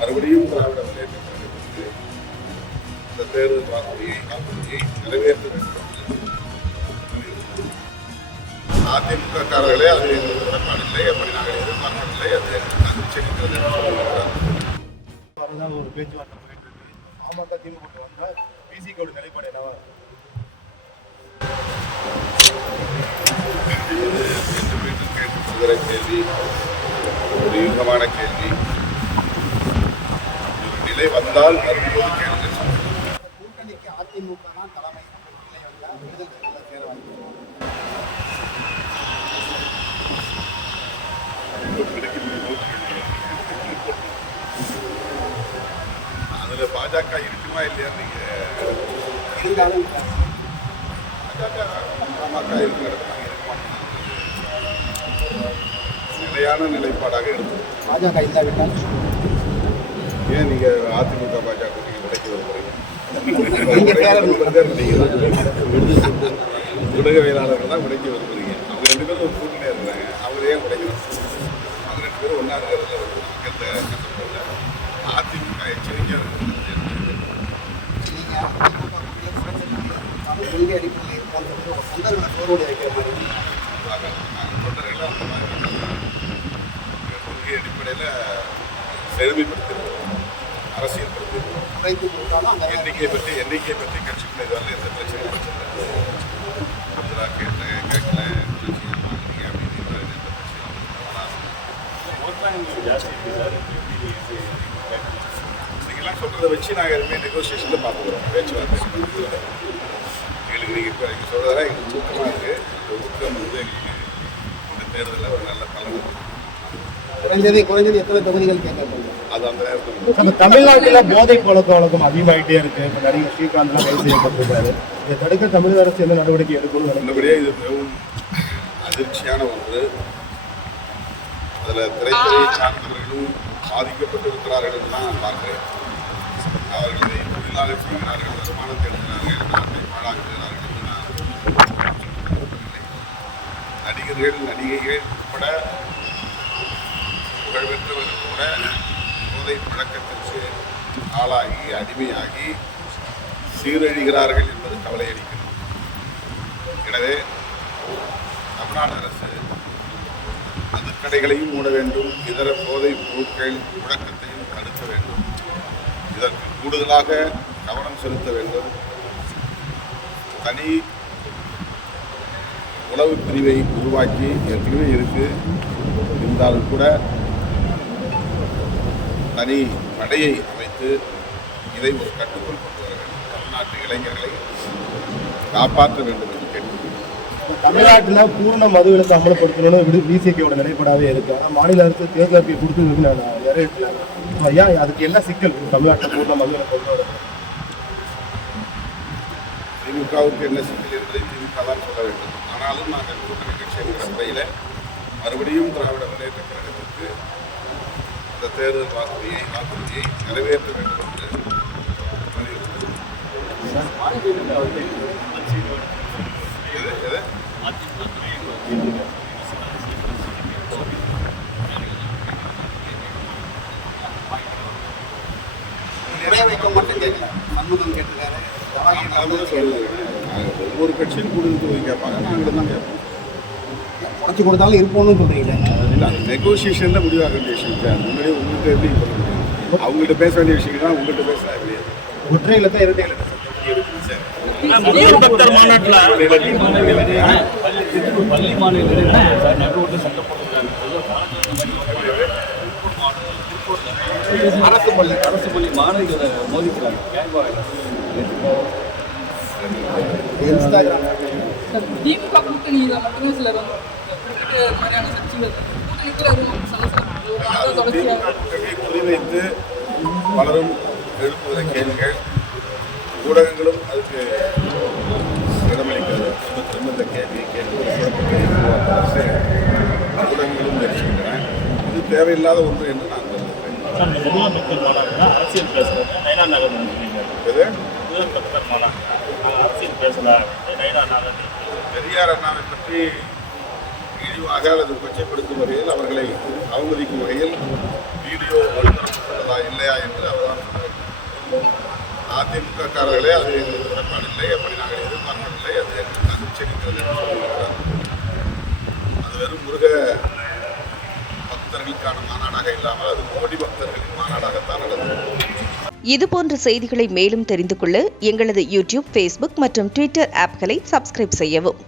மறுபடியும் திராவிட முன்னேற்ற கழகத்திற்கு இந்த தேர்தல் வாக்குறுதியை நிறைவேற்ற வேண்டும். அதிமுக காரர்களே அது எங்களுக்கு உடன்பாடில்லை, அப்படி நாங்கள் எதிர்பார்க்கவில்லை, அது எங்களுக்கு அதிர்ச்சி ஒரு பேச்சுவார்த்தை போயிட்டு இருக்கு. பாமக திமுக வந்தால் பிசிகோட நிலைப்பாடு என்னவா? மீண்டும் கேட்கப்படுகிற கேள்வி ஒரு யுகமான கேள்வி. நிலை வந்தால் வரும்போது கேளுங்க. கூட்டணிக்கு அதிமுக தான் தலைமை அதுல பாஜக இருக்குமா இல்லையா? நீங்க இருந்தாலும் பாஜக நிலையான நிலைப்பாடாக இருக்கும். பாஜக இல்லாவிட்டால் ஏன் நீங்க அதிமுக பாஜக விலைக்கு வருகிறீங்க? ஊடகவியலாளர்கள் தான் விலைக்கு வருகிறீங்க. அவங்க 2 பேரும் ஒரு கூட்டணியாக இருக்கிறாங்க. அவங்க ஏன் விலைக்கிறாங்க? அவங்க 2 பேரும் ஒன்றா இருக்கிறதுல வந்து மக்கள் அதிமுக எச்சரிக்கையாக இருக்கிறது. கொள்கை அடிப்படையில் தொண்டர்களை சோர்வோடு வைக்கிற மாதிரி தொண்டர்கள் அந்த மாதிரி கொள்கை அடிப்படையில் செழுமைப்படுத்துகிறது, அரசியல்படுத்துகிறது. குறைத்து கொடுத்தாலும் அந்த எண்ணிக்கையை பற்றி கட்சிக்குள்ள இதுவரை எந்த பிரச்சனையும் கேட்கல நீங்களாம் சொல்கிறத வச்சு நாங்கள் எதுவுமே நெகோசியேஷனில் பார்த்துக்கிறோம். பேச்சுவார்த்தை எங்களுக்கு நீங்கள் சொல்கிறதெல்லாம் எங்களுக்கு ஊக்கமாக இருக்குது. இந்த ஊக்கம் வந்து எங்களுக்கு இந்த தேர்தலில் ஒரு நல்ல பலன். குறைஞ்சது எத்தனை தொகுதிகள் கேட்கப்படுது? அது அந்த நேரத்தில் தமிழ்நாட்டில் போதை பழக்க வழக்கம் அதிகமாகிட்டே இருக்கு. இப்போ நடிகர் ஸ்ரீகாந்த்லாம் கைது செய்யப்பட்டிருக்காரு. இதை தடுக்க தமிழக அரசு என்ன நடவடிக்கை எடுக்கணும்? நல்லபடியாக இது மிகவும் அதிர்ச்சியான ஒன்று. அதில் திரைத்துறை சார்ந்தவர்களும் பாதிக்கப்பட்டிருக்கிறார்கள் என்று தான் நான் பார்க்கிறேன். அவர்களை தொழிலாக செய்கிறார்கள், வருமானத்தை எடுக்கிறார்கள், நாட்டை பாழாக்குகிறார்கள் என்று நான் நடிகர்கள் நடிகைகள் உட்பட புகழ்பெற்றவர்கள் கூட போதை பழக்கத்திற்கு ஆளாகி அடிமையாகி சீரழிகிறார்கள் என்பது கவலை அளிக்கிறது. எனவே தமிழ்நாடு அரசு மதுக்கடைகளையும் மூட வேண்டும், இதர போதை பொருட்கள் புழக்கத்தையும் தடுக்க வேண்டும். இதற்கு கூடுதலாக கவனம் செலுத்த வேண்டும். தனி உளவு பிரிவை உருவாக்கி ஏற்கனவே இருக்கு, இருந்தாலும் கூட தனி படையை அமைத்து இதை ஒரு கட்டுக்குள் கொண்டு வர வேண்டும். தமிழ்நாட்டு இளைஞர்களை காப்பாற்ற வேண்டும் என்று கேட்கிறேன். தமிழ்நாட்டில் பூர்ண மது விலக்கு அமலப்படுத்தணும்னு பிசிகேயோட நிலைப்பாடாகவே இருக்கு. ஆனால் மாநில அரசு தேர்தல் அறிக்கை கொடுத்து நான் நிறைவேற்றலாம். ஏன் அதுக்கு என்ன சிக்கல் தமிழ்நாட்டில் பூர்ண மது விலக்கு கொண்டு வர? திமுகவுக்கு என்ன சிக்கல் என்பதை திமுக தான் சொல்ல வேண்டும். ஆனாலும் நாங்கள் கூட்டணி கட்சி என்கிற முறையில் மறுபடியும் திராவிட முன்னேற்ற கழகத்திற்கு அந்த தேர்தல் வாக்குறுதியை நிறைவேற்ற வேண்டும் என்று மட்டும் கேட்கல, சண்முகம் கேட்டிருக்காரு. ஒவ்வொரு கட்சியும் கூடுதல் தொகுதி கேட்பாங்க, நாங்கள் தான் கேட்போம். குறைச்சி கொடுத்தாலும் இருப்போம்னு சொல்றீங்க. இல்லை, அது நெகோசியேஷனில் முடிவாக வேண்டிய விஷயம். முன்னாடியே உங்கள்கிட்ட எப்படி சொல்ல முடியும்? அவங்கள்ட்ட பேச வேண்டிய விஷயம் தான் உங்கள்கிட்ட பேசுகிறா கிடையாது. ஒற்றையில் தான் இரட்டையில் பள்ளி மாநில அரசு பள்ளி மாணவிகளை மோதிக்கிறாங்க. திமுக கூட்டணியில மட்டுமே சிலர் வந்து மாதிரியான சர்ச்சைகள் குறிவைத்து பலரும் எழுப்புகிற கேள்விகள், ஊடகங்களும் அதுக்கு இடமளிக்கிறது. திரும்ப இந்த கேள்வி ஊடகங்களும் முயற்சிக்கின்றன. இது தேவையில்லாத ஒன்று என்று நான் சொல்லுகிறேன். அரசியல் பேசுறது நயனா நகர் அரசியல் பேசலாம். நயனா நகர் பெரியார் அண்ணாவை பற்றி இழிவாக அல்லது கொச்சைப்படுத்தும் வகையில் அவர்களை அவமதிக்கும் வகையில் வீடியோ ஒளிபரப்பப்பட்டதா இல்லையா என்று அவர்தான் சொல்ல வேண்டும். அதிமுக காரர்களே அது எங்களுக்கு உடன்பாடில்லை, அப்படி நாங்கள் எதிர்பார்க்கவில்லை, அது எங்களுக்கு அதிர்ச்சி அளிக்கிறது என்று சொல்லியிருக்கிறார். அது வெறும் முருக பக்தர்களுக்கான மாநாடாக இல்லாமல் அது மோடி பக்தர்களின் மாநாடாகத்தான் நடந்தது. இதுபோன்ற செய்திகளை மேலும் தெரிந்து கொள்ள எங்களது யூடியூப், ஃபேஸ்புக் மற்றும் ட்விட்டர் ஆப்களை சப்ஸ்கிரைப் செய்யவும்.